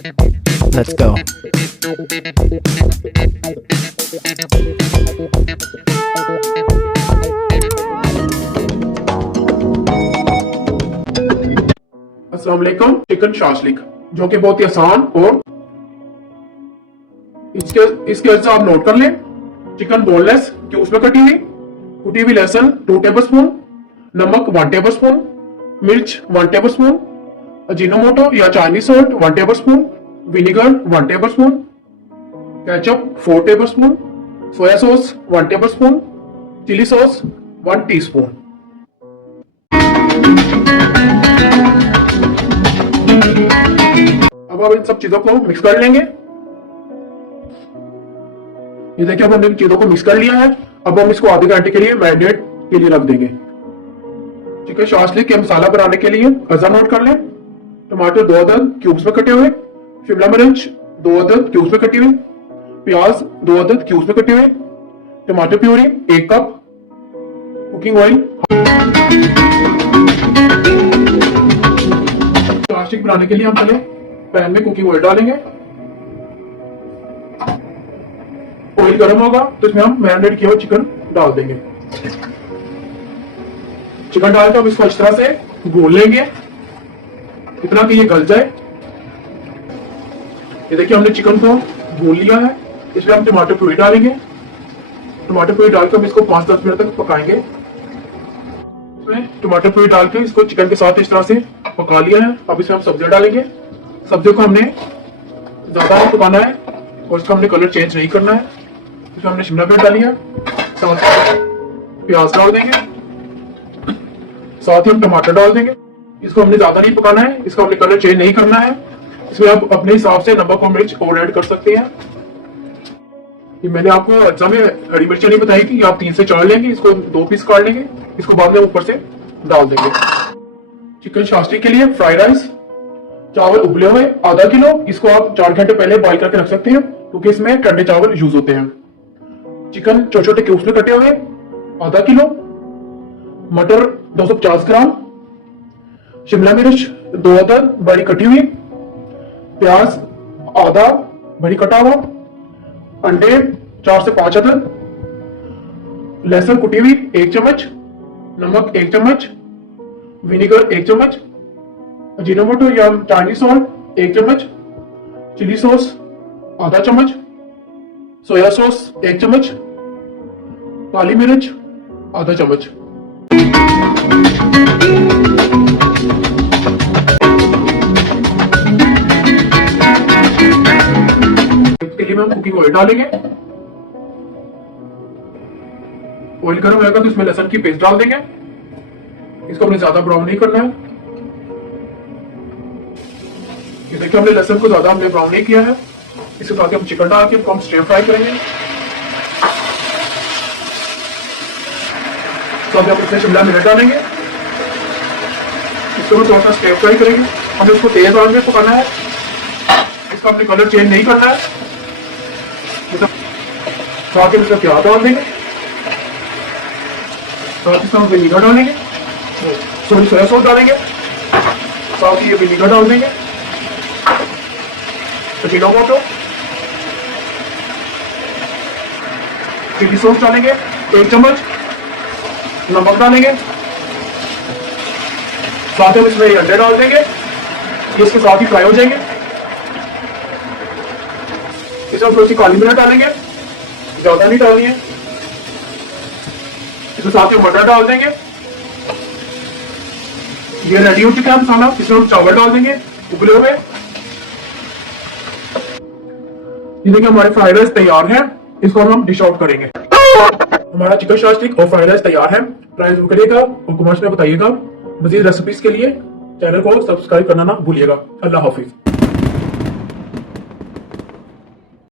Let's go. अस्सलाम वालेकुम। Chicken shashlik जो कि बहुत ही आसान और इसके वजह आप नोट कर लें। चिकन बोनलेस क्यूब्स में कटी हुई लहसुन 2 टेबलस्पून, नमक 1 टेबलस्पून, मिर्च 1 टेबलस्पून, अजीनोमोटो या Chinese salt 1 tablespoon, vinegar 1 tablespoon, ketchup 4 tablespoon, soya sauce 1 tablespoon, chilli sauce 1 teaspoon. अब आप इन सब चीजों को मिक्स कर लेंगे। ये देखिए अब हमने इन चीजों को मिक्स कर लिया है। अब हम इसको आधे घंटे के लिए मैरिनेट के लिए रख देंगे। चिकन शाशलिक के मसाला बनाने के लिए अज़ा नोट कर लें। टमाटर 2 अदद क्यूब्स में कटे हुए, शिमला मिर्च 2 अदद क्यूब्स में कटी हुई, प्याज 2 अदद क्यूब्स में कटे हुए, टमाटर puree 1 cup, cooking oil. Shashlik बनाने के लिए हम पहले पैन में कुकिंग ऑयल डालेंगे। ऑयल गर्म होगा तो इसमें हम मैरिनेट किया हुआ चिकन डाल देंगे। चिकन डालकर हम इसको अच्छी तरह से भून लेंगे इतना कि ये गल जाए। ये देखिए हमने चिकन को भून लिया है। इसमें हम टमाटर प्यूरी डालेंगे। टमाटर प्यूरी डालकर हम इसको 5-10 मिनट तक पकाएंगे। इसमें टमाटर प्यूरी डालकर इसको चिकन के साथ इस तरह से पका लिया है। अब इसमें हम सब्जियां डालेंगे। सब्जियों को हमने ज्यादा नहीं पकाना है और इसका हमने कलर चेंज नहीं करना है। इसमें हमने शिमला मिर्च डाली है, साथ प्याज डाल देंगे, साथ ही हम टमाटर डाल देंगे। इसको हमने ज्यादा नहीं पकाना है, इसका हमने कलर चेंज नहीं करना है। इसमें आप अपने हिसाब से नमक और मिर्च और ऐड कर सकते हैं। ये मैंने आपको अज्जा में हरी मिर्ची नहीं बताई कि आप 3 से 4 लेंगे, इसको 2 पीस काट लेंगे, इसको बाद में ऊपर से डाल देंगे। चिकन शाशलिक के लिए फ्राइड राइस, चावल उबले हुए आधा किलो, इसको आप 4 घंटे पहले बॉइल करके रख सकते हैं क्योंकि इसमें ठंडे चावल यूज होते हैं। चिकन छोटे छोटे क्यूब्स में कटे हुए आधा किलो, मटर 250 ग्राम, शिमला मिर्च 2 अदद बड़ी कटी हुई, प्याज आधा बड़ी कटा हुआ, अंडे 4 से 5 अदद, लहसुन कुटी हुई 1 चम्मच, नमक 1 चम्मच, विनेगर 1 चम्मच, अजीनोमोटो या चाइनीज सॉल्ट 1 चम्मच, चिली सॉस आधा चम्मच, सोया सॉस 1 चम्मच, काली मिर्च आधा चम्मच। इसके लिए हम कुकिंग ऑयल डालेंगे। ऑयल गर्म होगा तो इसमें लहसुन की पेस्ट डाल देंगे। इसको हमने ज्यादा ब्राउन नहीं करना है। ये देखिए हमने लहसुन को ज्यादा ब्राउन नहीं किया है। इसके साथ हम चिकन डाल के हम स्टर फ्राई करेंगे। तो हम इसमें शिमला मिर्च डालेंगे, इसको हम थोड़ा सा स्टर फ्राई करेंगे। हमें उसको तेज आंच में पकाना है, इसका हमने कलर चेंज नहीं करना है। साथ ही इसमें प्याज डाल देंगे, साथ ही इसमें विनेगर डालेंगे, सॉरी सोया सॉस डालेंगे, साथ ही ये विनेगर डाल देंगे, अजीनोमोटो, चिली सॉस डालेंगे 1 चम्मच, नमक डालेंगे, साथ ही इसमें अंडे डाल देंगे। ये इसके साथ ही फ्राई हो जाएंगे। इसमें थोड़ी सी काली मिर्च डालेंगे, ज्यादा नहीं डालनी है। इसके साथ ही मटर डाल देंगे। ये रेडी हो चुका है मसाला। इसमें हम चावल डाल देंगे उबले हुए। ये देखिए हमारे फ्राइड राइस तैयार है। इसको हम डिश आउट करेंगे। हमारा चिकन शाशलिक और फ्राइड राइस तैयार है। ट्राई जरूर करिएगा और कमेंट्स में बताइएगा। मजीद रेसिपीज के लिए चैनल को सब्सक्राइब करना ना भूलिएगा। अल्लाह हाफिज।